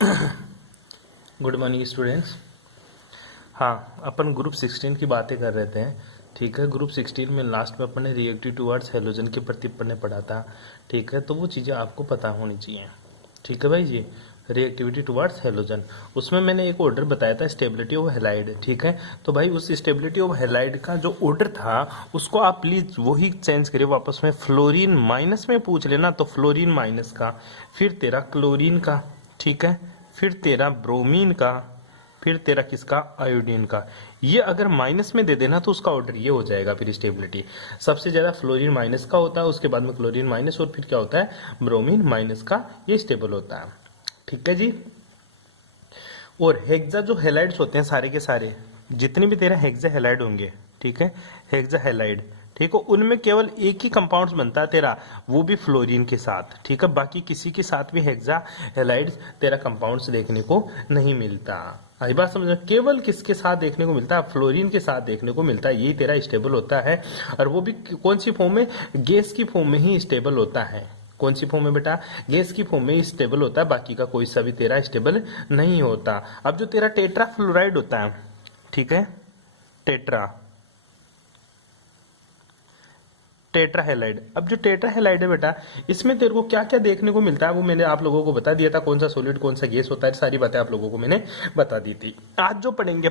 Good morning students. हाँ, अपन group 16 की बातें कर रहे थे। ठीक है, ग्रुप 16 में लास्ट में अपन ने रिएक्टिव टुवर्ड्स हैलोजन के प्रति अपन ने पढ़ा था। ठीक है, तो वो चीज़ें आपको पता होनी चाहिए। ठीक है भाई जी, रिएक्टिविटी टुवर्ड्स हैलोजन, उसमें मैंने एक ऑर्डर बताया था, स्टेबिलिटी ऑफ हैलाइड। ठीक है, तो भाई उस स्टेबिलिटी ऑफ हैलाइड का जो ऑर्डर था उसको आप प्लीज वही चेंज करिए वापस में। फ्लोरीन माइनस में पूछ लेना तो फ्लोरीन माइनस का, फिर तेरा क्लोरीन का, ठीक है, फिर तेरा ब्रोमीन का, फिर तेरा किसका, आयोडीन का। ये अगर माइनस में दे देना तो उसका ऑर्डर ये हो जाएगा। फिर स्टेबिलिटी सबसे ज्यादा फ्लोरीन माइनस का होता है, उसके बाद में क्लोरीन माइनस, और फिर क्या होता है, ब्रोमीन माइनस का, ये स्टेबल होता है। ठीक है जी। और हेक्सा जो हेलाइड्स होते हैं सारे के सारे, जितने भी तेरा हेक्सा हेलाइड होंगे, ठीक है, हेक्सा हेलाइड, ठीक है, उनमें केवल एक ही कंपाउंड बनता है तेरा, वो भी फ्लोरीन के साथ। ठीक है, बाकी किसी के साथ भी हेक्सा हेलाइड्स तेरा कंपाउंड्स देखने को नहीं मिलता। आई बात समझ, केवल किसके साथ देखने को मिलता है, फ्लोरीन के साथ देखने को मिलता है। यही तेरा स्टेबल होता है, और वो भी कौन सी फॉर्म में, गैस की फॉर्म में ही स्टेबल होता है। कौन सी फॉर्म में बेटा, गैस की फॉर्म में स्टेबल होता है, बाकी का कोई सा भी तेरा स्टेबल नहीं होता। अब जो तेरा टेट्रा फ्लोराइड होता है, ठीक है, टेट्रा टेट्रा हेलाइड, अब जो टेट्रा हेलाइड है बेटा, इसमें तेरे को क्या क्या देखने को मिलता है वो मैंने आप लोगों को बता दिया था। कौन सा सॉलिड कौन सा गैस होता है, सारी बातें आप लोगों को मैंने बता दी थी। आज जो पढ़ेंगे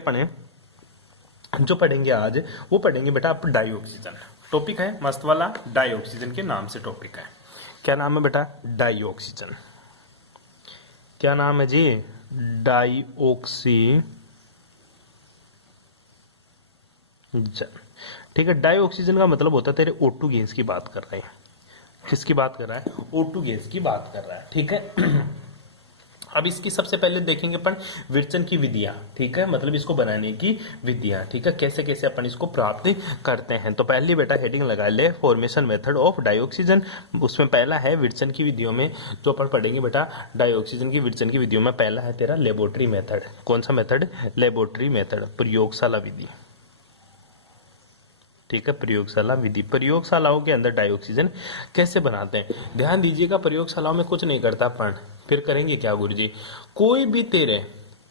आज, वो पढ़ेंगे बेटा आप डाइऑक्सीजन। टॉपिक है मस्त वाला, डाइऑक्सीजन के नाम से टॉपिक है। क्या नाम है बेटा, डाइऑक्सीजन। क्या नाम है जी, डाइऑक्सीजन। ठीक है, डाइऑक्सीजन का मतलब होता है तेरे O2 गैस की बात कर रहे हैं। किसकी बात कर रहा है, O2 गैस की बात कर रहा है। ठीक है, अब इसकी सबसे पहले देखेंगे अपन विर्चन की विधियां। ठीक है, मतलब इसको बनाने की विधियां। ठीक है, कैसे कैसे अपन इसको प्राप्त करते हैं। तो पहली बेटा हेडिंग लगा ले, फॉर्मेशन मेथड ऑफ डाइऑक्सीजन। उसमें पहला है विर्चन की विधियों में, जो अपन पढ़ेंगे बेटा डाइऑक्सीजन की विर्चन की विधियों में पहला है तेरा लेबोरेटरी मेथड। कौन सा मेथड, लेबोरेटरी मेथड, प्रयोगशाला विधि। ठीक है, प्रयोगशाला विधि, प्रयोगशालाओं के अंदर डाइऑक्सीजन कैसे बनाते हैं। ध्यान दीजिएगा, प्रयोगशालाओं में कुछ नहीं करता अपन, फिर करेंगे क्या गुरुजी, कोई भी तेरे,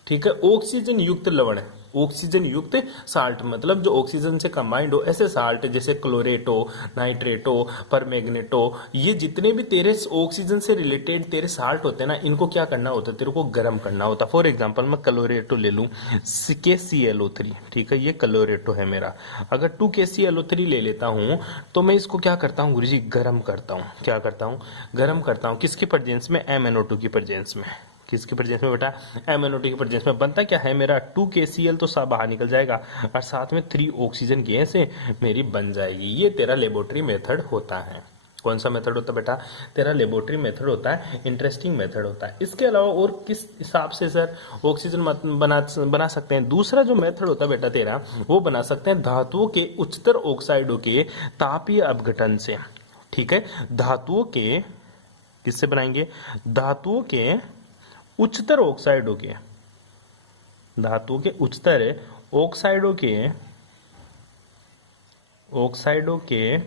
ठीक है, ऑक्सीजन युक्त लवण, ऑक्सीजन युक्त साल्ट, मतलब जो ऑक्सीजन से कंबाइंड हो ऐसे साल्ट, जैसे क्लोरेटो, नाइट्रेटो, परमैंगनेटो, ये जितने भी तेरे ऑक्सीजन से रिलेटेड तेरे साल्ट होते हैं ना, इनको क्या करना होता है, तेरे को गर्म करना होता है। फॉर एग्जांपल मैं क्लोरेटो ले लूं, KClO3, ठीक है, ये क्लोरेटो है मेरा। अगर 2KClO3 ले लेता हूं तो मैं इसको क्या करता हूं गुरुजी, गर्म करता हूं। क्या करता हूं, गर्म करता हूं। किसकी प्रेजेंस में, MnO2 की प्रेजेंस में। किसकी प्रेजेंस में बेटा, MnO2 की प्रेजेंस में। बनता क्या है मेरा, 2KCl तो सब बाहर निकल जाएगा, और साथ में 3 ऑक्सीजन गैस मेरी बन जाएगी। ये तेरा लेबोरेटरी मेथड होता है। कौन सा मेथड होता है बेटा, तेरा लेबोरेटरी मेथड होता है, इंटरेस्टिंग मेथड होता है। इसके अलावा और किस हिसाब से सर ऑक्सीजन बना सकते हैं। दूसरा जो मेथड होता है बेटा तेरा, वो बना सकते हैं धातुओं के उच्चतर ऑक्साइडों के तापीय अपघटन से। ठीक है, धातुओं के, किससे बनाएंगे, धातुओं के उच्चतर ऑक्साइडों के, धातुओं के उच्चतर ऑक्साइडों के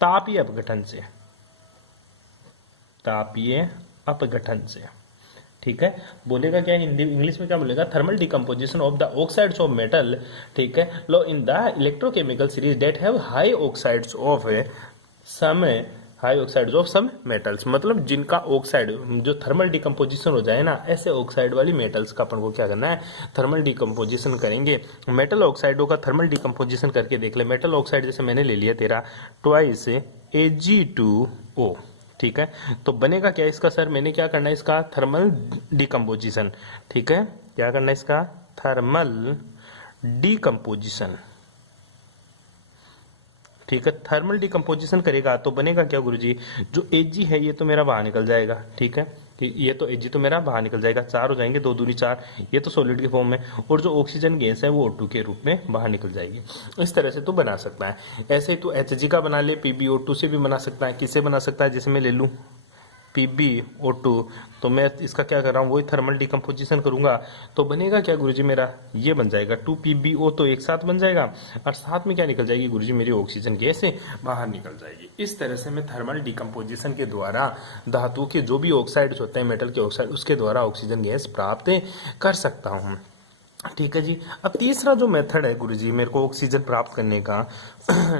तापीय अपघटन से, तापीय अपघटन से। ठीक है, बोलेगा क्या हिंदी इंग्लिश में, क्या बोलेगा, thermal decomposition of the oxides of metal. ठीक है, low in the electrochemical series that have high oxides of some metals, मतलब जिनका ऑक्साइड जो थर्मल डिकम्पोजिशन हो जाए ना, ऐसे ऑक्साइड वाली मेटल्स का अपन को क्या करना है, थर्मल डिकम्पोजिशन करेंगे। मेटल ऑक्साइडों का थर्मल डिकम्पोजिशन करके देख ले। मेटल ऑक्साइड जैसे मैंने ले लिया तेरा ट्वाइस Ag2O, ठीक है, तो बनेगा क्या इसका सर, मैंने क्या करना है, इसका थर्मल डिकम्पोजिशन। ठीक है, क्या करना है इसका, थर्मल डिकम्पोजिशन। ठीक है, थर्मल डिकम्पोजिशन करेगा तो बनेगा क्या गुरुजी, जो Ag है ये तो मेरा बाहर निकल जाएगा। ठीक है, ये तो Ag तो मेरा बाहर निकल जाएगा, 4 हो जाएंगे, 2 दूनी 4, ये तो सॉलिड के फॉर्म में, और जो ऑक्सीजन गैस है वो O2 के रूप में बाहर निकल जाएगी। इस तरह से तो बना सकता है। ऐसे ही तो Hg का बना ले, PbO2 से भी बना सकता है। किससे बना सकता है, जैसे मैं ले लूँ PbO2, तो मैं इसका क्या कर रहा हूँ, वही थर्मल डिकम्पोजिशन करूंगा तो बनेगा क्या गुरुजी, मेरा ये बन जाएगा 2PbO, तो एक साथ बन जाएगा और साथ में क्या निकल जाएगी गुरुजी, मेरी ऑक्सीजन गैस बाहर निकल जाएगी। इस तरह से मैं थर्मल डिकम्पोजिशन के द्वारा धातु के जो भी ऑक्साइड्स होते हैं, मेटल के ऑक्साइड, उसके द्वारा ऑक्सीजन गैस प्राप्त कर सकता हूँ। ठीक है जी। अब तीसरा जो मेथड है गुरुजी मेरे को ऑक्सीजन प्राप्त करने का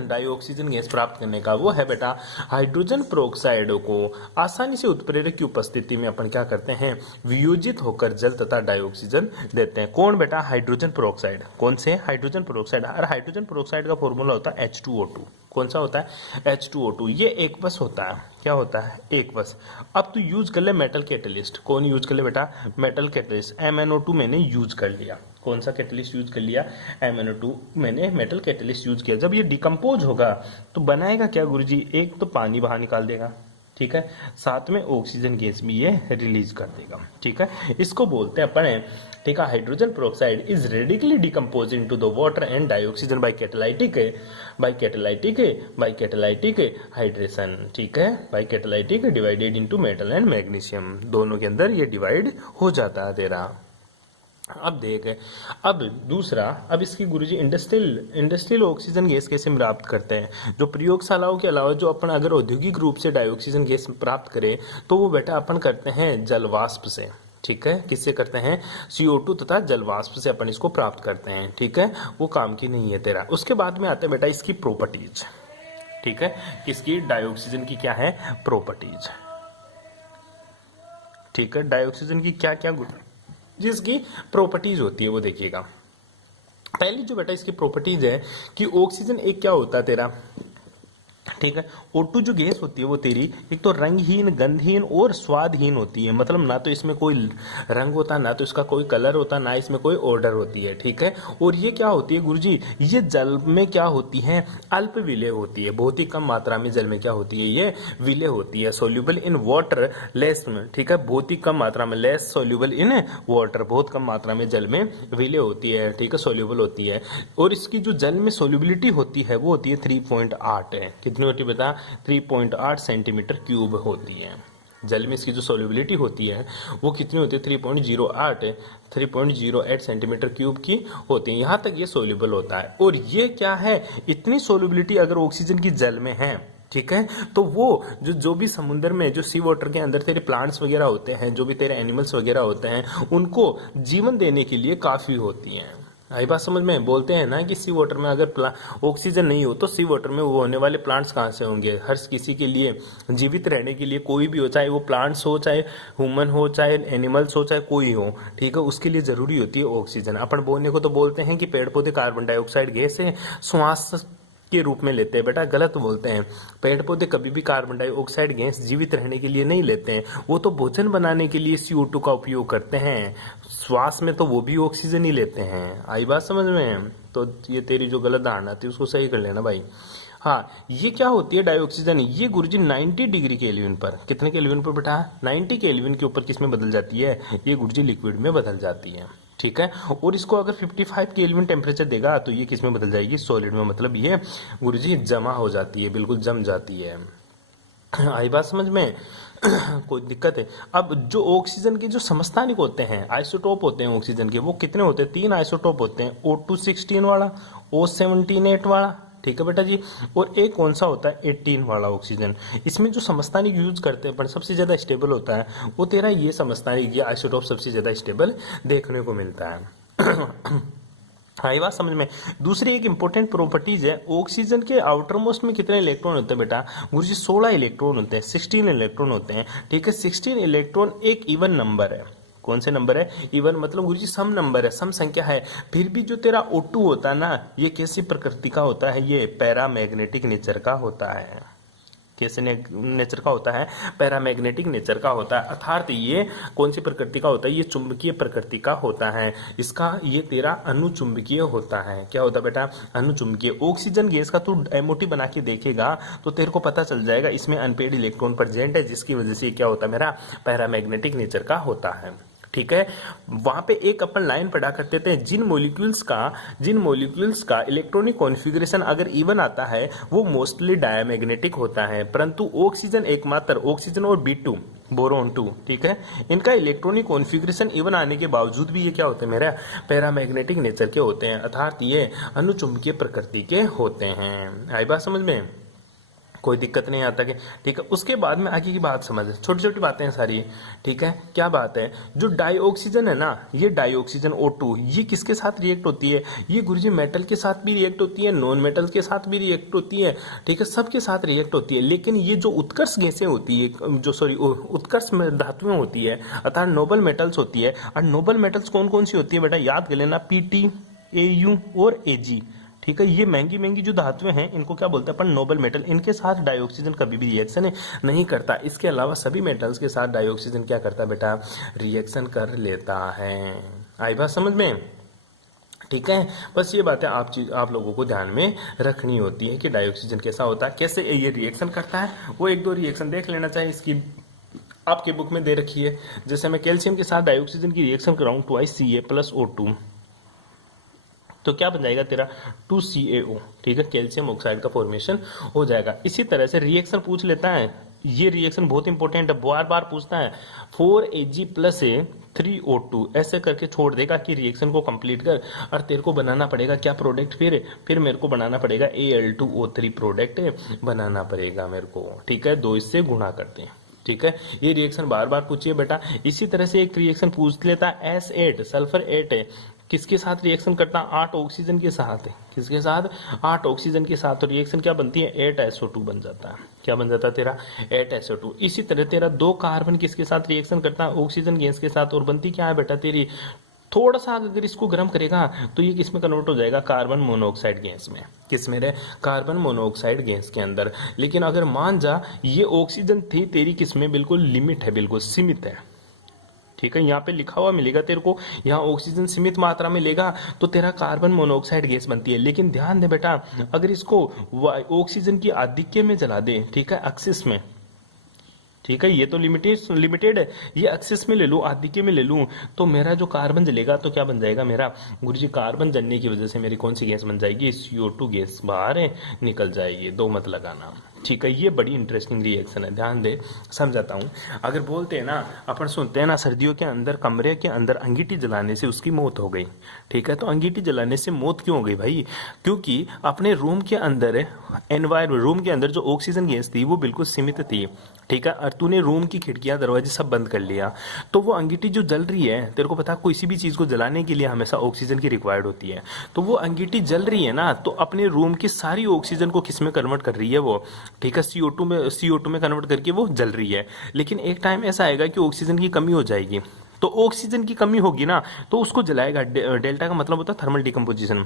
डाइऑक्सीजन गैस प्राप्त करने का, वो है बेटा हाइड्रोजन पेरोक्साइड को आसानी से उत्प्रेरक की उपस्थिति में अपन क्या करते हैं, वियोजित होकर जल तथा डाइऑक्सीजन देते हैं। कौन बेटा, हाइड्रोजन पेरोक्साइड। कौन से, हाइड्रोजन पेरोक्साइड। और हाइड्रोजन पेरोक्साइड का फॉर्मूला होता है H2O2। कौन सा होता है, H2O2। ये एकवश होता है, क्या होता है, एकवश। अब तू यूज कर ले मेटल कैटलिस्ट। कौन यूज कर ले बेटा, मेटल कैटलिस्ट। MnO2 मैंने यूज कर लिया। कौन सा कैटलिस्ट यूज कर लिया, MnO2 मैंने मेटल कैटलिस्ट यूज किया। जब ये डिकम्पोज होगा तो बनाएगा क्या गुरुजी, एक तो पानी बाहर निकाल देगा, ठीक है, साथ में ऑक्सीजन गैस भी ये रिलीज कर देगा। ठीक है, इसको बोलते हैं अपन, ठीक है, hydrogen peroxide is radically decompose into the water and dioxygen by catalytic hydration. ठीक है, by catalytic divided into metal and magnesium, दोनों के अंदर ये डिवाइड हो जाता है तेरा। अब देख, अब दूसरा, अब इसकी गुरुजी इंडस्ट्रियल ऑक्सीजन गैस कैसे प्राप्त करते हैं। जो प्रयोगशालाओं के अलावा जो अपन अगर औद्योगिक रूप से डाइऑक्सीजन गैस प्राप्त करें तो वो बेटा अपन करते हैं जलवाष्प से। ठीक है, किससे करते हैं, CO2 तथा जलवाष्प से अपन इसको प्राप्त करते हैं। ठीक है, वो काम की नहीं है तेरा। उसके बाद में आते हैं बेटा इसकी प्रॉपर्टीज। ठीक है, किसकी, डाइऑक्सीजन की क्या है, प्रॉपर्टीज। ठीक है, डाइऑक्सीजन की क्या क्या जिसकी प्रॉपर्टीज होती है वो देखिएगा। पहली जो बेटा इसकी प्रॉपर्टीज है कि ऑक्सीजन एक क्या होता है तेरा, ठीक है, O2 जो गैस होती है वो तेरी एक तो रंगहीन, गंधहीन और स्वादहीन होती है। मतलब ना तो इसमें कोई रंग होता, ना तो इसका कोई कलर होता, ना इसमें कोई ऑर्डर होती है। ठीक है, और ये क्या होती है गुरुजी, ये जल में क्या होती है, अल्प विलेय होती है। बहुत ही कम मात्रा में जल में क्या होती है, ये विलेय होती है। सोल्यूबल इन वाटर लेस में, ठीक है, बहुत ही कम मात्रा में, लेस सोल्यूबल इन वाटर, बहुत कम मात्रा में जल में विलेय होती है। ठीक है, सोल्यूबल होती है। और इसकी जो जल में सोल्यूबिलिटी होती है वो होती है 3.8 है। कितनी होती है बता, 3.8 सेंटीमीटर क्यूब होती है। जल में इसकी जो सोल्यूबिलिटी होती है वो कितनी होती है, 3.08 सेंटीमीटर क्यूब की होती है। यहाँ तक ये सोल्यूबल होता है। और ये क्या है, इतनी सोल्यूबिलिटी अगर ऑक्सीजन की जल में है, ठीक है, तो वो जो भी समुद्र में जो सी वाटर के अंदर तेरे प्लांट्स वगैरह होते हैं, जो भी तेरे एनिमल्स वगैरह होते हैं, उनको जीवन देने के लिए काफी होती हैं। आई बात समझ में, बोलते हैं ना कि सी वाटर में अगर ऑक्सीजन नहीं हो तो सी वाटर में वो होने वाले प्लांट्स कहाँ से होंगे। हर किसी के लिए जीवित रहने के लिए, कोई भी हो, चाहे वो प्लांट्स हो, चाहे ह्यूमन हो, चाहे एनिमल्स हो, चाहे कोई हो, ठीक है, उसके लिए जरूरी होती है ऑक्सीजन। अपन बोलने को तो बोलते हैं कि पेड़ पौधे कार्बन डाइऑक्साइड गैस से श्वास के रूप में लेते हैं, बेटा गलत बोलते हैं। पेड़ पौधे कभी भी कार्बन डाइऑक्साइड गैस जीवित रहने के लिए नहीं लेते हैं, वो तो भोजन बनाने के लिए CO2 का उपयोग करते हैं। श्वास में तो वो भी ऑक्सीजन ही लेते हैं। आई बात समझ में, तो ये तेरी जो गलत धारणा थी उसको सही कर लेना भाई। हाँ, ये क्या होती है डाइऑक्सीजन, ये गुरुजी 90 डिग्री केल्विन पर, कितने केल्विन पर बेटा, 90 केल्विन के ऊपर किसमें बदल जाती है, ये गुरुजी लिक्विड में बदल जाती है। ठीक है, और इसको अगर 55 केल्विन टेम्परेचर देगा तो ये किसमें बदल जाएगी, सॉलिड में। मतलब ये गुरुजी जमा हो जाती है, बिल्कुल जम जाती है। आई बात समझ में, कोई दिक्कत है। अब जो ऑक्सीजन के जो समस्थानिक होते हैं, आइसोटोप होते हैं ऑक्सीजन के, वो कितने होते हैं, 3 आइसोटोप होते हैं, O216 वाला, O17 वाला, ठीक है बेटा जी, और एक कौन सा होता है, 18 वाला ऑक्सीजन। इसमें जो समस्थानिक यूज करते हैं पर सबसे ज्यादा स्टेबल होता है वो तेरा ये समस्थानिक, ये आइसोटोप सबसे ज्यादा स्टेबल देखने को मिलता है। हाँ, ये बात समझ में। दूसरी एक इंपॉर्टेंट प्रॉपर्टीज है, ऑक्सीजन के आउटर मोस्ट में कितने इलेक्ट्रॉन होते हैं बेटा, गुरुजी 16 इलेक्ट्रॉन होते हैं, 16 इलेक्ट्रॉन होते हैं। ठीक है, 16 इलेक्ट्रॉन एक इवन नंबर है। कौन से नंबर है, इवन मतलब गुरुजी सम नंबर है, सम संख्या है। फिर भी जो तेरा O2 होता है ना, ये कैसी प्रकृति का होता है, ये पैरामैग्नेटिक नेचर का होता है। कैसे नेचर का होता है, पैरामैग्नेटिक नेचर का होता है। अर्थात ये कौन सी प्रकृति का होता है, ये चुंबकीय प्रकृति का होता है। इसका ये तेरा अनुचुंबकीय होता है। क्या होता है बेटा, अनुचुंबकीय। ऑक्सीजन गैस का तू MOT बना के देखेगा तो तेरे को पता चल जाएगा, इसमें अनपेड इलेक्ट्रॉन प्रेजेंट है, जिसकी वजह से क्या होता है, मेरा पैरामैग्नेटिक नेचर का होता है। ठीक है, वहां पे एक अपन लाइन पढ़ा करते थे, जिन मॉलिक्यूल्स का इलेक्ट्रॉनिक कॉन्फ़िगरेशन अगर इवन आता है वो मोस्टली डायमैग्नेटिक होता है। परंतु ऑक्सीजन एकमात्र, ऑक्सीजन और B2 बोरोन 2, ठीक है। इनका इलेक्ट्रॉनिक कॉन्फ़िगरेशन इवन आने के बावजूद भी ये क्या होते हैं मेरा, पैरामैग्नेटिक नेचर के होते हैं, अर्थात ये अनुचुंबकीय प्रकृति के होते हैं। आई बात समझ में, कोई दिक्कत नहीं आता कि, ठीक है। उसके बाद में आगे की बात समझ, छोटी छोटी बातें हैं सारी, ठीक है। क्या बात है, जो डाइऑक्सीजन है ना, ये डाइऑक्सीजन O2 ये किसके साथ रिएक्ट होती है, ये गुरुजी मेटल के साथ भी रिएक्ट होती है, नॉन मेटल के साथ भी रिएक्ट होती है, ठीक है, सबके साथ रिएक्ट होती है। लेकिन ये जो उत्कर्ष गैसें होती है, जो सॉरी उत्कर्ष धातुएं होती है, अर्थात नोबल मेटल्स होती है। और नोबल मेटल्स कौन कौन सी होती है बेटा, याद कर लेना, Pt, Au और Ag, ठीक है। ये महंगी महंगी जो धातुएं हैं इनको क्या बोलते हैं अपन, नोबल मेटल। इनके साथ डाइऑक्सीजन कभी भी रिएक्शन नहीं करता। इसके अलावा सभी मेटल्स के साथ डाइऑक्सीजन क्या करता है बेटा, रिएक्शन कर लेता है। आई बात समझ में, ठीक है। बस ये बातें आप लोगों को ध्यान में रखनी होती है कि डाइऑक्सीजन कैसा होता है, कैसे ये रिएक्शन करता है। वो एक दो रिएक्शन देख लेना चाहिए, इसकी आपके बुक में दे रखी है। जैसे मैं कैल्शियम के साथ डाइऑक्सीजन की रिएक्शन कराऊं, 2Ca + O2, तो क्या बन जाएगा तेरा 2CaO, ठीक है, कैल्शियम ऑक्साइड का फॉर्मेशन हो जाएगा। इसी तरह से रिएक्शन पूछ लेता है, ये रिएक्शन बहुत इंपॉर्टेंट है, बार बार पूछता है। 4Ag + A 3O2 ऐसे करके छोड़ देगा कि रिएक्शन को कंप्लीट कर, और तेरे को बनाना पड़ेगा क्या प्रोडक्ट, फिर मेरे को बनाना पड़ेगा Al2O3 प्रोडक्ट बनाना पड़ेगा मेरे को, ठीक है। 2 इससे गुणा करते हैं, ठीक है। ये रिएक्शन बार बार पूछिए बेटा। इसी तरह से एक रिएक्शन पूछ लेता है, S8 सल्फर 8 है, किसके साथ रिएक्शन करता है, 8 ऑक्सीजन के साथ है, किसके साथ, 8 ऑक्सीजन के साथ। तो रिएक्शन क्या बनती है, 8SO2 बन जाता है। क्या बन जाता है तेरा, 8SO2। इसी तरह तेरा 2 कार्बन किसके साथ रिएक्शन करता है, ऑक्सीजन गैस के साथ, और बनती क्या है बेटा तेरी, थोड़ा सा अगर इसको गर्म करेगा तो ये किस में कन्वर्ट हो जाएगा, कार्बन मोनोऑक्साइड गैस में। किस में रे, कार्बन मोनोऑक्साइड गैस के अंदर। लेकिन अगर मान जा ये ऑक्सीजन थी तेरी किस में, बिल्कुल लिमिट है, बिल्कुल सीमित है, ठीक है। यहाँ पे लिखा हुआ मिलेगा तेरे को, यहाँ ऑक्सीजन सीमित मात्रा में लेगा तो तेरा कार्बन मोनोऑक्साइड गैस बनती है। लेकिन ध्यान दे बेटा, अगर इसको ऑक्सीजन की आधिक्य में जला दे, ठीक है, एक्सिस में, ठीक है, ये तो लिमिटेड है, ये एक्सिस में ले लूँ, आधिक्य में ले लूँ, तो मेरा जो कार्बन जलेगा तो क्या बन जाएगा मेरा, गुरुजी कार्बन जलने की वजह से मेरी कौन सी गैस बन जाएगी, CO2 गैस बाहर निकल जाएगी। 2 मत लगाना, ठीक है। ये बड़ी इंटरेस्टिंग रिएक्शन है, ध्यान दे, समझाता हूँ। अगर बोलते हैं ना, अपन सुनते हैं ना, सर्दियों के अंदर कमरे के अंदर अंगीठी जलाने से उसकी मौत हो गई, ठीक है। तो अंगीठी जलाने से मौत क्यों हो गई भाई, क्योंकि अपने रूम के अंदर एनवायरमेंट, रूम के अंदर जो ऑक्सीजन गैस थी वो बिल्कुल सीमित थी, ठीक है। और तूने रूम की खिड़कियां दरवाजे सब बंद कर लिया, तो वो अंगीठी जो जल रही है, तेरे को पता है किसी भी चीज को जलाने के लिए हमेशा ऑक्सीजन की रिक्वायर्ड होती है। तो वो अंगीठी जल रही है ना, तो अपने रूम की सारी ऑक्सीजन को किस में कन्वर्ट कर रही है वो, ठीक है, CO2 में कन्वर्ट करके वो जल रही है। लेकिन एक टाइम ऐसा आएगा कि ऑक्सीजन की कमी हो जाएगी, तो ऑक्सीजन की कमी होगी ना, तो उसको जलाएगा। डेल्टा का मतलब होता है थर्मल डिकम्पोजिशन,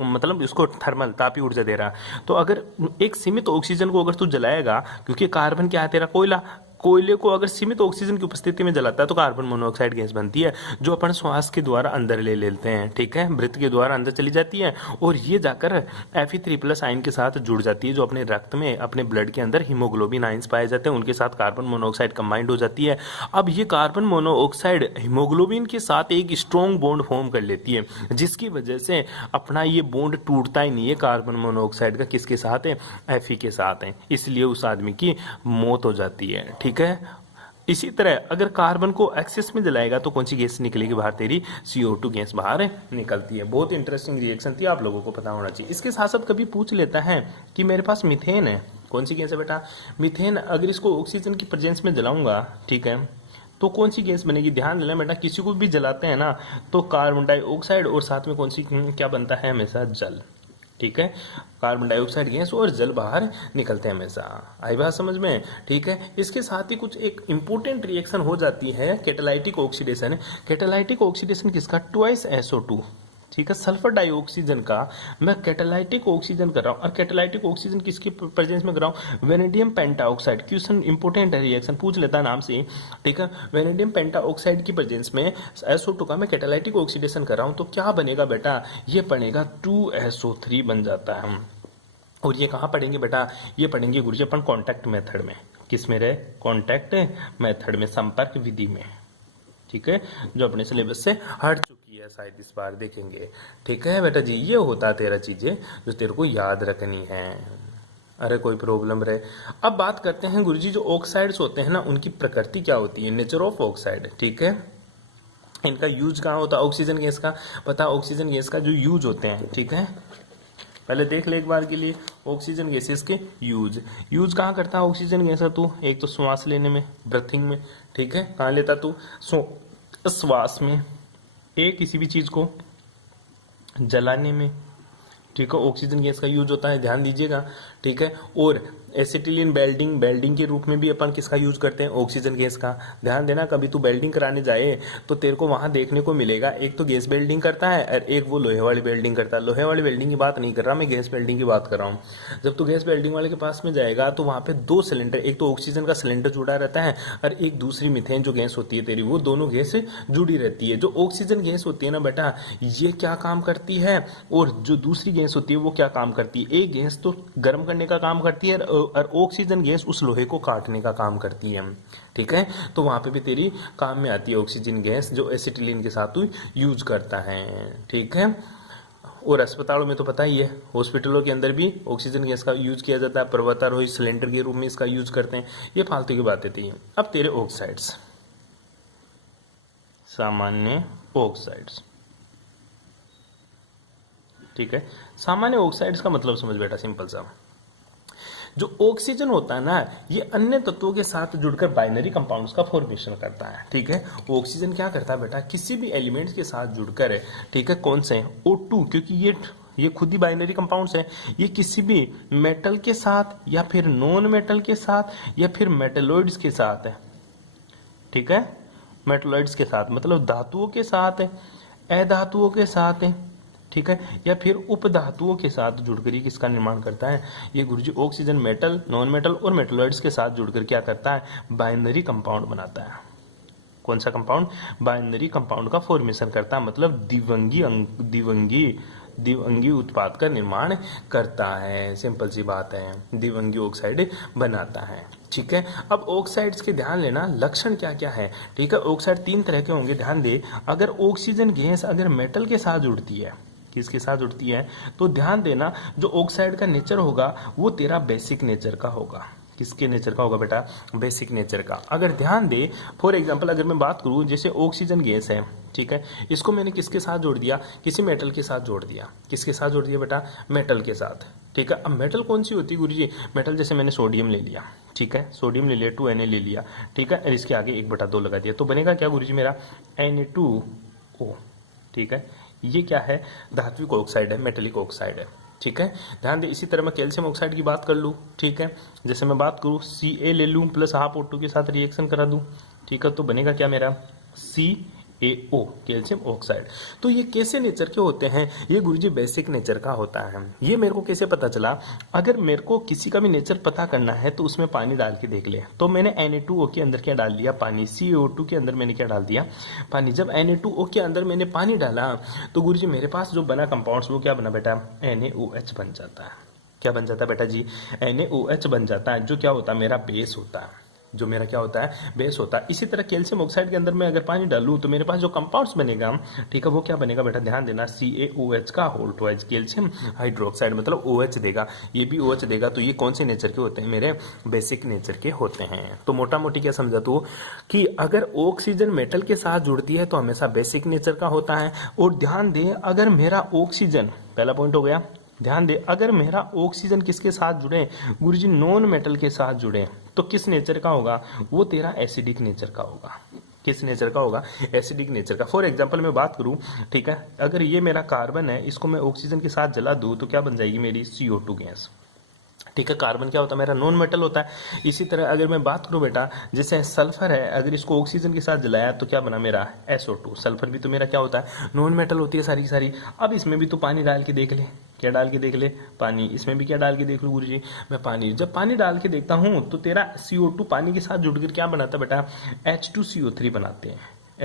मतलब इसको थर्मल तापी ऊर्जा दे रहा। तो अगर एक सीमित ऑक्सीजन को अगर तू जलाएगा, क्योंकि कार्बन क्या है तेरा, कोयला, कोयले को अगर सीमित ऑक्सीजन की उपस्थिति में जलाता है तो कार्बन मोनोऑक्साइड गैस बनती है, जो अपन श्वास के द्वारा अंदर ले लेते हैं, ठीक है, मृत के द्वारा अंदर चली जाती है, और ये जाकर Fe3+ आयन के साथ जुड़ जाती है, जो अपने रक्त में, अपने ब्लड के अंदर हीमोग्लोबिन आयंस पाए जाते हैं, उनके साथ कार्बन मोनोऑक्साइड कंबाइंड हो जाती है। अब ये कार्बन मोनोऑक्साइड हीमोग्लोबिन के साथ एक स्ट्रॉन्ग बॉन्ड फॉर्म कर लेती है, जिसकी वजह से अपना ये बॉन्ड टूटता ही नहीं है कार्बन मोनोऑक्साइड का, किसके साथ है, Fe के साथ है, इसलिए उस आदमी की मौत हो जाती है, ठीक है। इसी तरह अगर कार्बन को एक्सेस में जलाएगा तो कौन सी गैस निकलेगी बाहर, तेरी CO2 गैस बाहर निकलती है। बहुत इंटरेस्टिंग रिएक्शन थी, आप लोगों को पता होना चाहिए। इसके साथ साथ कभी पूछ लेता है कि मेरे पास मीथेन है, कौन सी गैस है बेटा, मीथेन। अगर इसको ऑक्सीजन की प्रेजेंस में जलाऊंगा, ठीक है, तो कौन सी गैस बनेगी, ध्यान देना बेटा। किसी को भी जलाते हैं ना तो कार्बन डाइऑक्साइड और साथ में कौन सी क्या बनता है, हमेशा जल, ठीक है, कार्बन डाइऑक्साइड गैस और जल बाहर निकलते हैं हमेशा। आई बात समझ में, ठीक है। इसके साथ ही कुछ एक इंपॉर्टेंट रिएक्शन हो जाती है, कैटालाइटिक ऑक्सीडेशन। कैटालाइटिक ऑक्सीडेशन किसका, 2SO2, ठीक है, सल्फर डाइऑक्सीजन का मैं कैटालाइटिक ऑक्सीजन कर रहा हूँ। और कैटालाइटिक ऑक्सीजन किसकी प्रेजेंस में कर रहा हूँ, वेनेडियम पेंटाऑक्साइड। क्वेश्चन इंपॉर्टेंट है, रिएक्शन पूछ लेता है नाम से, ठीक है। वेनेडियम पेंटाऑक्साइड की प्रेजेंस में SO2 का मैं कैटालाइटिक ऑक्सीडेशन कर रहा हूँ, तो क्या बनेगा बेटा, ये बनेगा 2SO3 बन जाता है। और ये कहाँ पढ़ेंगे बेटा, ये पढ़ेंगे गुरुजी अपन कॉन्टैक्ट मेथड में, किस में रहे, कॉन्टैक्ट मेथड में, संपर्क विधि में, ठीक है, जो अपने सिलेबस से हट चुकी है, शायद इस बार देखेंगे, ठीक है बेटा जी। ये होता है तेरा चीजें जो तेरे को याद रखनी है, अरे कोई प्रॉब्लम रहे। अब बात करते हैं गुरुजी, जो ऑक्साइड्स होते हैं ना, उनकी प्रकृति क्या होती है, नेचर ऑफ ऑक्साइड। ठीक है, इनका यूज कहाँ होता है, ऑक्सीजन गैस का पता, ऑक्सीजन गैस का जो यूज होते हैं। ठीक है, पहले देख ले एक बार के लिए ऑक्सीजन गैसेस के यूज। यूज कहाँ करता है ऑक्सीजन गैस है तू, एक तो श्वास लेने में, ब्रीथिंग में। ठीक है, कहाँ लेता तू, श्वास में, एक किसी भी चीज को जलाने में। ठीक है, ऑक्सीजन गैस का यूज होता है, ध्यान दीजिएगा। ठीक है, और एसिटिलीन वेल्डिंग, वेल्डिंग के रूप में भी अपन किसका यूज करते हैं, ऑक्सीजन गैस का। ध्यान देना, कभी तू वेल्डिंग कराने जाए तो तेरे को वहां देखने को मिलेगा, एक तो गैस वेल्डिंग करता है और एक वो लोहे वाली वेल्डिंग करता है। लोहे वाली वेल्डिंग की बात नहीं कर रहा मैं, गैस वेल्डिंग की बात कर रहा हूँ। जब तू गैस वेल्डिंग वाले के पास में जाएगा तो वहां पे दो सिलेंडर, एक तो ऑक्सीजन का सिलेंडर जुड़ा रहता है और एक दूसरी मीथेन जो गैस होती है तेरी, वो दोनों गैस जुड़ी रहती है। जो ऑक्सीजन गैस होती है ना बेटा, ये क्या काम करती है, और जो दूसरी गैस होती है वो क्या काम करती है। एक गैस तो गर्म करने का काम करती है और ऑक्सीजन गैस उस लोहे को काटने का काम करती है। ठीक है, तो वहां पे भी तेरी काम में आती है ऑक्सीजन गैस, जो एसिटिलीन के साथ तू यूज करता है। ठीक है, और अस्पतालों में तो पता ही है, हॉस्पिटलों के अंदर भी ऑक्सीजन गैस का यूज किया जाता है, पर्वतारोही सिलेंडर के रूप में इसका यूज करते हैं। ये फालतू की बातें थी। अब तेरे ऑक्साइड्स, सामान्य ऑक्साइड्स। ठीक है, सामान्य ऑक्साइड्स का मतलब समझ बेटा, सिंपल सा, जो ऑक्सीजन होता है ना, ये अन्य तत्वों के साथ जुड़कर बाइनरी कंपाउंड्स का फॉर्मेशन करता है। ठीक है, ऑक्सीजन क्या करता है बेटा, किसी भी एलिमेंट्स के साथ जुड़कर, ठीक है, कौन से O2, क्योंकि ये खुद ही बाइनरी कंपाउंड्स है, ये किसी भी मेटल के साथ या फिर नॉन मेटल के साथ या फिर मेटेलॉइड्स के साथ है। ठीक है, मेटेलॉइड्स के साथ मतलब धातुओं के साथ है, अधातुओं के साथ है। ठीक है, या फिर उपधातुओं के साथ जुड़कर ये किसका निर्माण करता है, ये गुरुजी ऑक्सीजन मेटल, नॉन मेटल और मेटलॉइड्स के साथ जुड़कर क्या करता है, बाइनरी कंपाउंड बनाता है। कौन सा कंपाउंड, बाइनरी कंपाउंड का फॉर्मेशन करता है, मतलब द्विअंगी उत्पाद का निर्माण करता है। सिंपल सी बात है, द्विअंगी ऑक्साइड बनाता है। ठीक है, अब ऑक्साइड्स के ध्यान लेना लक्षण क्या क्या है। ठीक है, ऑक्साइड तीन तरह के होंगे, ध्यान दे। अगर ऑक्सीजन गैस अगर मेटल के साथ जुड़ती है, किसके साथ जुड़ती है, तो ध्यान देना जो ऑक्साइड का नेचर होगा वो तेरा बेसिक नेचर का होगा। किसके नेचर का होगा बेटा, बेसिक नेचर का। अगर ध्यान दे, फॉर एग्जांपल अगर मैं बात करूं, जैसे ऑक्सीजन गैस है, ठीक है, इसको मैंने किसके साथ जोड़ दिया, किसी मेटल के साथ जोड़ दिया। किसके साथ जोड़ दिया बेटा, मेटल के साथ। ठीक है, अब मेटल कौन सी होती है गुरुजी, मेटल जैसे मैंने सोडियम ले लिया, ठीक है, सोडियम ले लिया, 2Na ले लिया, ठीक है, और इसके आगे 1/2 लगा दिया, तो बनेगा क्या गुरुजी मेरा, Na2O। ठीक है, ये क्या है, धात्विक ऑक्साइड है, मेटेलिक ऑक्साइड है। ठीक है, ध्यान दे। इसी तरह मैं कैल्शियम ऑक्साइड की बात कर लूँ, ठीक है, जैसे मैं बात करूँ Ca ले लूँ प्लस हाफ O2 के साथ रिएक्शन करा दूँ, ठीक है, तो बनेगा क्या मेरा CaO, कैल्शियम ऑक्साइड। तो ये कैसे नेचर के होते हैं, ये गुरुजी बेसिक नेचर का होता है। ये मेरे को कैसे पता चला, अगर मेरे को किसी का भी नेचर पता करना है तो उसमें पानी डाल के देख ले। तो मैंने Na2O के अंदर क्या डाल दिया, पानी। CO2 के अंदर मैंने क्या डाल दिया, पानी। जब Na2O के अंदर मैंने पानी डाला तो गुरुजी मेरे पास जो बना कंपाउंड्स वो क्या बना बेटा, NaOH बन जाता है। क्या बन जाता है बेटा जी, NaOH बन जाता है, जो क्या होता है, मेरा बेस होता है, जो मेरा क्या होता है, बेस होता है। इसी तरह कैल्शियम ऑक्साइड के अंदर मैं अगर पानी डालूं तो मेरे पास जो कंपाउंड्स बनेगा, ठीक है, वो क्या बनेगा बेटा, ध्यान देना, CaOH का होल ट्वाइस, कैल्शियम हाइड्रोक्साइड, मतलब OH देगा, ये भी OH देगा। तो ये कौन से नेचर के होते हैं, मेरे बेसिक नेचर के होते हैं। तो मोटा मोटी क्या समझा तू, कि अगर ऑक्सीजन मेटल के साथ जुड़ती है तो हमेशा बेसिक नेचर का होता है। और ध्यान दे, अगर मेरा ऑक्सीजन, पहला पॉइंट हो गया, ध्यान दे, अगर मेरा ऑक्सीजन किसके साथ जुड़े, गुरुजी नॉन मेटल के साथ जुड़े, तो किस नेचर का होगा, वो तेरा एसिडिक नेचर का होगा। किस नेचर का होगा, एसिडिक नेचर का। फॉर एग्जांपल मैं बात करूं, ठीक है, अगर ये मेरा कार्बन है, इसको मैं ऑक्सीजन के साथ जला दूं तो क्या बन जाएगी मेरी CO2 गैस। ठीक है, कार्बन क्या होता है, मेरा नॉन मेटल होता है। इसी तरह अगर मैं बात करूं बेटा, जैसे सल्फर है, अगर इसको ऑक्सीजन के साथ जलाया तो क्या बना मेरा SO2। सल्फर भी तो मेरा क्या होता है, नॉन मेटल होती है सारी की सारी। अब इसमें भी तो पानी डाल के देख ले, क्या डाल के देख ले, पानी। इसमें भी क्या डाल के देख लूं गुरुजी, मैं पानी। जब पानी डाल के देखता हूं तो तेरा CO2 पानी के साथ जुड़कर क्या बनाता है बेटा, H2CO3 बनाते हैं,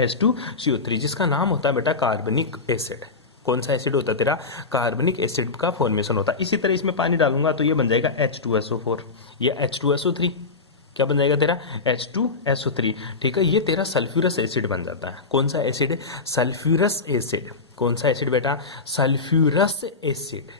H2CO3, जिसका नाम होता है बेटा कार्बनिक एसिड। कौन सा एसिड होता है तेरा, कार्बनिक एसिड का फॉर्मेशन होता है। इसी तरह इसमें पानी डालूंगा तो ये बन जाएगा H2SO4, ये H2SO3, क्या बन जाएगा तेरा, H2SO3। ठीक है, ये तेरा सल्फ्यूरस एसिड बन जाता है। कौन सा एसिड, सल्फ्यूरस एसिड। कौन सा एसिड बेटा, सल्फ्यूरस एसिड।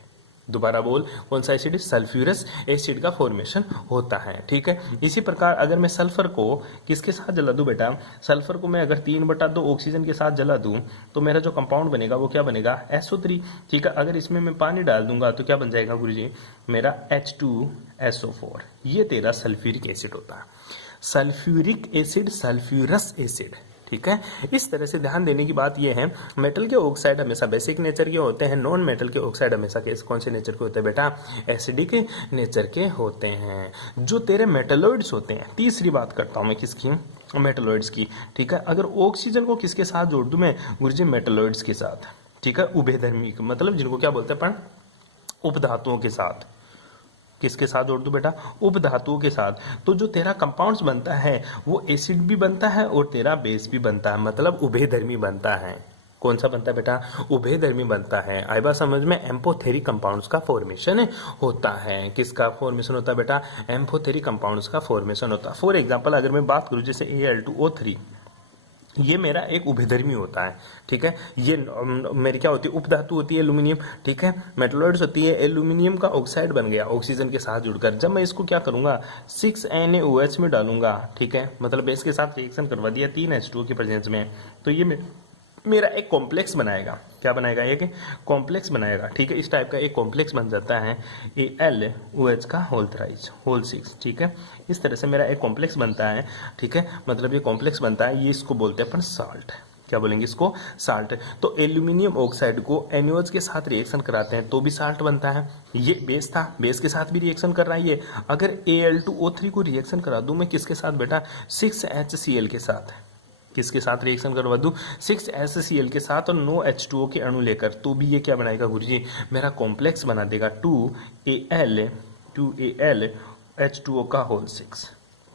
दोबारा बोल, कौन सा एसिड? सल्फ्यूरस एसिड का फॉर्मेशन होता है। ठीक है, इसी प्रकार अगर मैं सल्फर को किसके साथ जला दूं बेटा? सल्फर को मैं अगर 3/2 ऑक्सीजन के साथ जला दूं तो मेरा जो कंपाउंड बनेगा वो क्या बनेगा? SO3। ठीक है, अगर इसमें मैं पानी डाल दूंगा तो क्या बन जाएगा गुरुजी? मेरा H2SO4। ये तेरा सल्फ्यूरिक एसिड होता है। Sulphuric acid, sulphurous acid. ठीक है, इस तरह से ध्यान देने की बात यह है, मेटल के ऑक्साइड हमेशा बेसिक नेचर के होते हैं, नॉन मेटल के ऑक्साइड हमेशा कौन से नेचर के होते हैं बेटा? एसिडिक नेचर के होते हैं। जो तेरे मेटलॉइड्स होते हैं, तीसरी बात करता हूं मैं किसकी? मेटलॉइड्स की। ठीक है, अगर ऑक्सीजन को किसके साथ जोड़ दूं मैं गुरुजी? मेटलॉइड्स के साथ। ठीक है, उभयधर्मी, मतलब जिनको क्या बोलते हैं अपन? उपधातुओं के साथ। किसके साथ जोड़ दूं बेटा? उपधातुओं के साथ। तो जो तेरा कंपाउंड्स बनता है वो एसिड भी बनता है और तेरा बेस भी बनता है, मतलब उभयधर्मी बनता है। कौन सा बनता है बेटा? उभयधर्मी बनता है। आई बात समझ में? एम्फोथेरिक कंपाउंड्स का फॉर्मेशन होता है। किसका फॉर्मेशन होता है बेटा? एम्फोथेरिक कंपाउंड्स का फॉर्मेशन होता है। फॉर एग्जाम्पल अगर मैं बात करूं जैसे Al2O3, ये मेरा एक उभयधर्मी होता है। ठीक है, ये मेरी क्या होती है? उपधातु होती है एल्यूमिनियम। ठीक है, मेटलॉइड्स होती है, एल्यूमिनियम का ऑक्साइड बन गया ऑक्सीजन के साथ जुड़कर। जब मैं इसको क्या करूंगा? 6NaOH में डालूंगा। ठीक है, मतलब बेस के साथ रिएक्शन करवा दिया 3H2O की प्रेजेंस में, तो ये मेरा एक कॉम्प्लेक्स बनाएगा। क्या बनाएगा? एक कॉम्प्लेक्स बनाएगा। ठीक है, इस टाइप का एक कॉम्प्लेक्स बन जाता है AlOH का होल 6। ठीक है, इस तरह से मेरा एक कॉम्प्लेक्स बनता है। ठीक है, मतलब ये कॉम्प्लेक्स बनता है, ये इसको बोलते हैं अपन साल्ट। क्या बोलेंगे इसको? साल्ट। तो एल्यूमिनियम ऑक्साइड को NaOH के साथ रिएक्शन कराते हैं तो भी साल्ट बनता है। ये बेस था, बेस के साथ भी रिएक्शन कर रहा है ये। अगर Al2O3 को रिएक्शन करा दूं मैं किसके साथ बेटा? 6HCl के साथ। किसके साथ रिएक्शन करवा दूं? 6HCl के साथ और 9H2O के अणु लेकर, तो भी ये क्या बनाएगा गुरुजी? मेरा कॉम्प्लेक्स बना देगा 2Al का होल 6।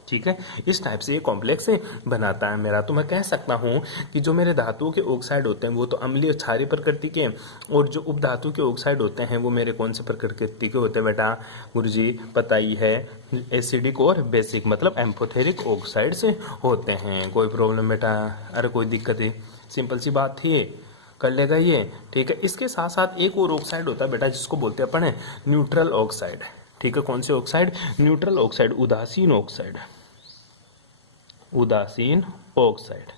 ठीक है, इस टाइप से ये कॉम्प्लेक्स बनाता है मेरा। तो मैं कह सकता हूँ कि जो मेरे धातुओं के ऑक्साइड होते हैं वो तो अम्लीय क्षारीय प्रकृति के, और जो उपधातु के ऑक्साइड होते हैं वो मेरे कौन से प्रकृति के होते हैं बेटा? गुरुजी पता ही है, एसिडिक और बेसिक, मतलब एम्फोथेरिक ऑक्साइड से होते हैं। कोई प्रॉब्लम बेटा? अरे कोई दिक्कत है? सिंपल सी बात थी, कर लेगा ये। ठीक है, इसके साथ साथ एक और ऑक्साइड होता है बेटा जिसको बोलते हैं अपन न्यूट्रल ऑक्साइड। ठीक है, कौन से ऑक्साइड? न्यूट्रल ऑक्साइड, उदासीन ऑक्साइड। उदासीन ऑक्साइड।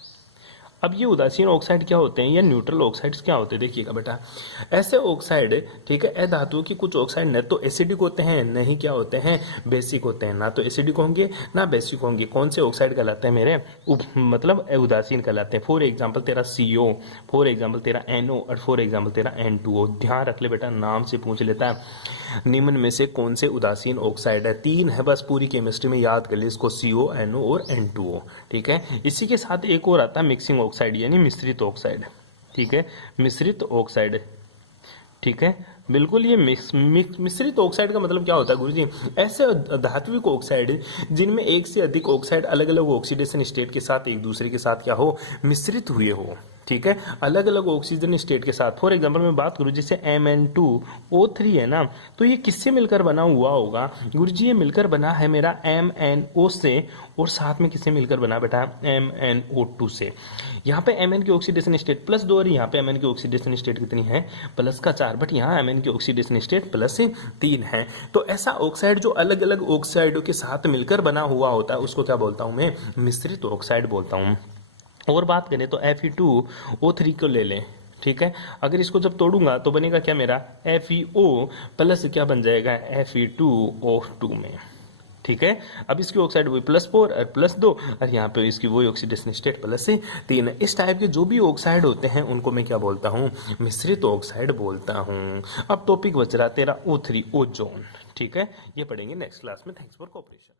अब ये उदासीन ऑक्साइड क्या होते हैं या न्यूट्रल ऑक्साइड्स क्या होते हैं? देखिएगा बेटा, ऐसे ऑक्साइड, ठीक है, अधातुओं की कुछ ऑक्साइड न तो एसिडिक होते हैं, न ही क्या होते हैं? बेसिक होते हैं। ना तो एसिडिक होंगे ना बेसिक होंगे। कौन से ऑक्साइड कहलाते हैं मेरे? मतलब उदासीन कहलाते हैं। फॉर एग्जाम्पल तेरा CO, फॉर एग्जाम्पल तेरा NO और फॉर एग्जाम्पल तेरा N2O। ध्यान रख ले बेटा, नाम से पूछ लेता है निम्न में से कौन से उदासीन ऑक्साइड है? 3 है बस, पूरी केमिस्ट्री में याद कर ले इसको, CO, NO और N2O। ठीक है, इसी के साथ एक और आता है मिक्सिंग ऑक्साइड यानी मिश्रित ऑक्साइड। ठीक है, मिश्रित ऑक्साइड। ठीक है, बिल्कुल, ये मिश्रित ऑक्साइड का मतलब क्या होता है गुरुजी? ऐसे धात्विक ऑक्साइड जिनमें एक से अधिक ऑक्साइड अलग अलग ऑक्सीडेशन स्टेट के साथ एक दूसरे के साथ क्या हो? मिश्रित हुए हो। ठीक है, अलग अलग ऑक्सीजन स्टेट के साथ। फॉर एग्जांपल मैं बात करूं जैसे MN2O3 है ना, तो ये किससे मिलकर बना हुआ होगा गुरुजी? ये मिलकर बना है मेरा MnO से, और साथ में किससे मिलकर बना बेटा? MnO2 से। यहाँ पे Mn की ऑक्सीडेशन स्टेट +2 और यहाँ पे Mn की ऑक्सीडेशन स्टेट कितनी है? +4। बट यहाँ Mn की ऑक्सीडेशन स्टेट +3 है। तो ऐसा ऑक्साइड जो अलग अलग ऑक्साइडों के साथ मिलकर बना हुआ होता है उसको क्या बोलता हूं मैं? मिश्रित ऑक्साइड बोलता हूं। और बात करें तो Fe2O3 को ले लें। ठीक है, अगर इसको जब तोड़ूंगा तो बनेगा क्या मेरा? FeO प्लस क्या बन जाएगा? Fe2O2 में। ठीक है, अब इसकी ऑक्साइड वही +4 और +2 और यहाँ पे इसकी वही ऑक्सीडेशन स्टेट +3 है। इस टाइप के जो भी ऑक्साइड होते हैं उनको मैं क्या बोलता हूँ? मिश्रित ऑक्साइड बोलता हूँ। अब टॉपिक बच रहा तेरा O3 ओजोन। ठीक है, ये पढ़ेंगे नेक्स्ट क्लास में। Thanks for cooperation.